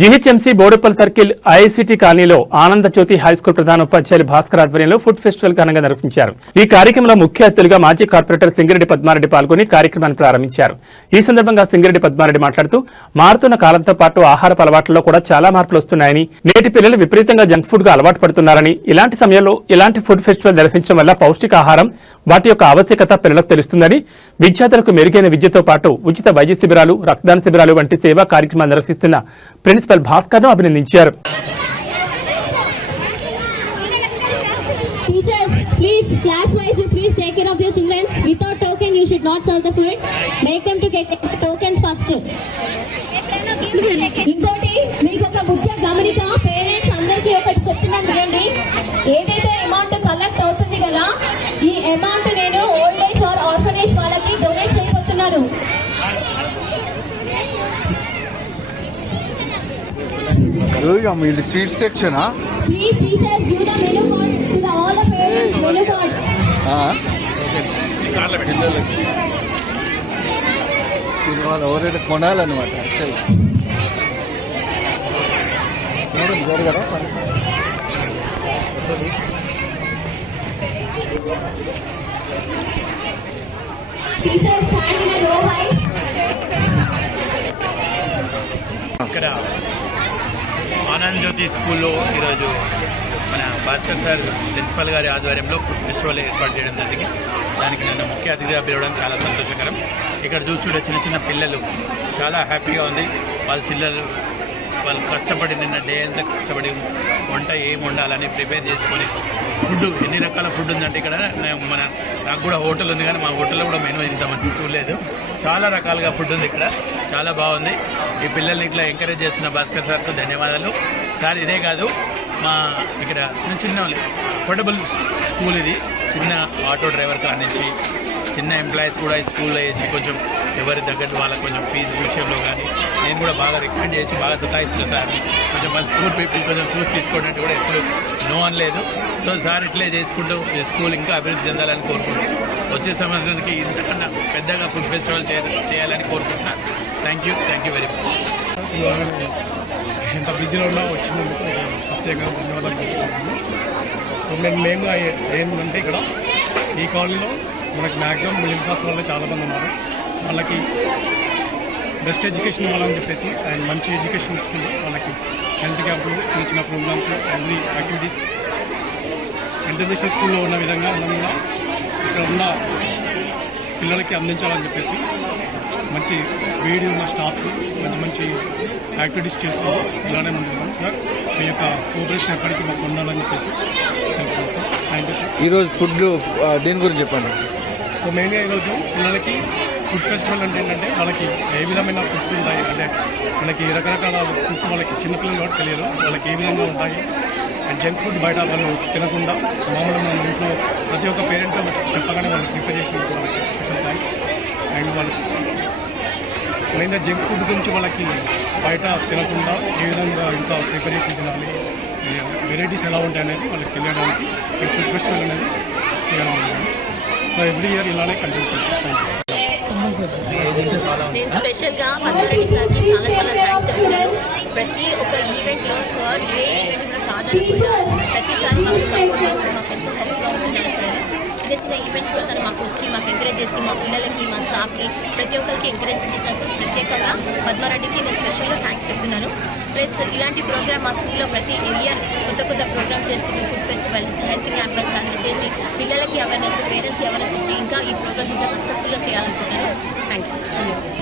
GHMC Boduppal circle IICT కాలనీలో ఆనంద జ్యోతి high school ప్రధాన ఉపాధ్యాయులు భాస్కర్ ఆధ్వర్యంలో ఫుడ్ ఫెస్టివల్ ఘనంగా నిర్వహించారు. ఈ కార్యక్రమంలో ముఖ్య అతిథులుగా మాజీ కార్పొరేటర్ సింగిరెడ్డి పద్మారెడ్డి పాల్గొని కార్యక్రమాన్ని ప్రారంభించారు. ఈ సందర్భంగా సింగిరెడ్డి పద్మారెడ్డి మాట్లాడుతూ మారుతున్న కాలంతో పాటు ఆహారపు అలవాట్లలో కూడా చాలా మార్పులు వస్తున్నాయని, నేటి పిల్లలు విపరీతంగా జంక్ ఫుడ్ గా అలవాటు పడుతున్నారని, ఇలాంటి సమయంలో ఇలాంటి ఫుడ్ ఫెస్టివల్ నిర్వహించడం వల్ల పౌష్టికాహారం వాటి యొక్క ఆవశ్యకత పిల్లలకు తెలుస్తుందని, విద్యార్థులకు మెరుగైన విద్యతో పాటు ఉచిత వైద్య శిబిరాలు, రక్తదాన శిబిరాలు వంటి సేవా కార్యక్రమాలు నిర్వహిస్తున్న ప్రిన్సిపల్ భాస్కర్ ను అభినందించారు. Teachers, please, class-wise, you please take care of your children. Without token, you should not serve the food. Make them to get the tokens first. ఇంకోటి మీకు ఒక ముఖ్య గమనిక, పేరెంట్స్ అందరికీ ఒకటి చెప్తున్నాను వినండి. ఏదైతే అమౌంట్ కలెక్ట్ అవుతుంది కదా, ఈ అమౌంట్ నేను ఓల్డ్ ఏజ్ ఆర్ ఆర్ఫనేజ్ వాళ్ళకి డొనేట్ చేయబోతున్నాను. Sweet section please teachers give the menu card to the all the parents. Menu card ఎవరైతే కొనాలన్నమాట. టీచర్స్ స్టాండ్ ఇన్ ఎ రో వైస్. ఇక్కడ ఆనంద్ జ్యోతి స్కూల్లో ఈరోజు మన భాస్కర్ సార్ ప్రిన్సిపల్ గారి ఆధ్వర్యంలో ఫుడ్ ఫెస్టివల్ ఏర్పాటు చేయడం జరిగింది. దానికి నన్ను ముఖ్య అతిథిగా పిలవడం చాలా సంతోషకరం. ఇక్కడ చూస్తుంటే చిన్న చిన్న పిల్లలు చాలా హ్యాపీగా ఉంది. వాళ్ళు కష్టపడి నిన్న డే అంతా కష్టపడి వంట ఏం వండాలని ప్రిపేర్ చేసుకొని ఫుడ్ ఎన్ని రకాల ఫుడ్ ఉందంటే ఇక్కడ నాకు కూడా హోటల్ ఉంది, కానీ మా హోటల్లో కూడా మెనూ ఇంతమంది చూడలేదు. చాలా రకాలుగా ఫుడ్ ఉంది ఇక్కడ, చాలా బాగుంది. ఈ పిల్లల్ని ఇట్లా ఎంకరేజ్ చేస్తున్న భాస్కర్ సార్కు ధన్యవాదాలు. సార్ ఇదే కాదు, మా ఇక్కడ చిన్న అఫోర్డబుల్ స్కూల్ ఇది. చిన్న ఆటో డ్రైవర్ కాడ నుంచి చిన్న ఎంప్లాయీస్ కూడా ఈ స్కూల్లో వేసి కొంచెం ఎవరి తగ్గట్టు వాళ్ళకి కొంచెం ఫీజు విషయంలో కానీ నేను కూడా బాగా రికమెండ్ చేసి బాగా సతాయిస్తున్నా సార్. కొంచెం మన పూర్ పీపుల్ కొంచెం చూసి తీసుకోవడానికి కూడా ఎప్పుడు నో అనలేదు. సో సార్ ఇట్లే చేసుకుంటూ స్కూల్ ఇంకా అభివృద్ధి చెందాలని కోరుకుంటున్నాను. వచ్చే సంవత్సరానికి ఇంతకన్నా పెద్దగా ఫుడ్ ఫెస్టివల్ చేయాలని కోరుకుంటున్నాను. Thank you very much. ఎంత బిజీలో ఉన్నా వచ్చినందుకు ప్రత్యేకంగా ధన్యవాదాలు చెప్తున్నాను. సో మేము ఏంటంటే ఇక్కడ ఈ కాలనీలో మనకి మ్యాక్సిమం మిడిల్ క్లాస్ వాళ్ళు చాలామంది ఉన్నారు. వాళ్ళకి బెస్ట్ ఎడ్యుకేషన్ ఇవ్వాలని చెప్పేసి అండ్ మంచి ఎడ్యుకేషన్ ఇస్తుంది. వాళ్ళకి హెల్త్ క్యాంపులు, చిన్న ప్రోగ్రామ్స్, అన్ని యాక్టివిటీస్ ఇంటర్నేషనల్ స్కూల్లో ఉన్న విధంగా మనం కూడా ఇక్కడ ఉన్న పిల్లలకి అందించాలని చెప్పేసి మంచి వేడి ఉన్న స్టాఫ్ మంచి యాక్టివిటీస్ చేస్తూ ఇలానే ముందుకు సార్. మీ యొక్క కోఆపరేషన్ ఎక్కడికి మాకు ఉండాలని చెప్పేసి థ్యాంక్ యూ సార్. ఈరోజు ఫుడ్ దీని గురించి చెప్పండి. సో మెయిన్గా ఈరోజు పిల్లలకి ఫుడ్ ఫెస్టివల్ అంటే ఏంటంటే వాళ్ళకి ఏ విధమైన ఫుడ్స్ ఉంటాయి, అంటే మనకి రకరకాల ఫుడ్స్ వాళ్ళకి చిన్నపిల్లలు కూడా తెలియదు వాళ్ళకి ఏ విధంగా ఉంటాయి. అండ్ జంక్ ఫుడ్ బయట వాళ్ళు తినకుండా మామూలుగా మన ఇంట్లో ప్రతి ఒక్క పేరెంట్ చెప్పగానే వాళ్ళు ప్రిపేర్ చేసినందుకు వాళ్ళకి స్పెషల్ థ్యాంక్స్. అండ్ వాళ్ళకి మెయిన్గా జంక్ ఫుడ్ గురించి వాళ్ళకి బయట తినకుండా ఏ విధంగా ఇంకా ప్రిపరేషన్ తినాలి, వెరైటీస్ ఎలా ఉంటాయి అనేది వాళ్ళకి తెలియడానికి ఈ ఫుడ్ ఫెస్టివల్ అనేది చేయాలనుకుంటున్నాను. సో ఎవ్రీ ఇయర్ ఇలానే కంటిన్యూ చేస్తాను. నేను స్పెషల్గా పద్మారెడ్డి సార్కి చాలా థ్యాంక్స్ చెప్తున్నాను. ప్రతి ఒక్క ఈవెంట్లో సార్ ఏ ఈవెంట్లో కాదనుకున్నా ప్రతిసారి మాకు సపోర్ట్ చేస్తూ మాకు ఎంతో హెల్ప్గా ఉంటున్నాను సార్. చిన్న ఈవెంట్స్ కూడా తను మాకు వచ్చి మాకు ఎంకరేజ్ చేసి మా పిల్లలకి, మా స్టాఫ్కి, ప్రతి ఒక్కరికి ఎంకరేజ్ చేసినందుకు ప్రత్యేకంగా పద్మారెడ్డికి నేను స్పెషల్గా థ్యాంక్స్ చెప్తున్నాను. ప్లస్ ఇలాంటి ప్రోగ్రామ్ మా స్కూల్లో ప్రతి ఇయర్ కొత్త ప్రోగ్రామ్ చేసుకుంటూ ఫుడ్ ఫెస్టివల్, హెల్త్ క్యాంపస్ అన్నీ చేసి పిల్లలకి అవేర్నెస్, పేరెంట్స్కి అవేర్నెస్ ఇచ్చి ఇంకా ఈ ప్రోగ్రామ్స్ ఇంకా సక్సెస్ఫుల్గా చేయాలనుకుంటున్నాను. Thank you.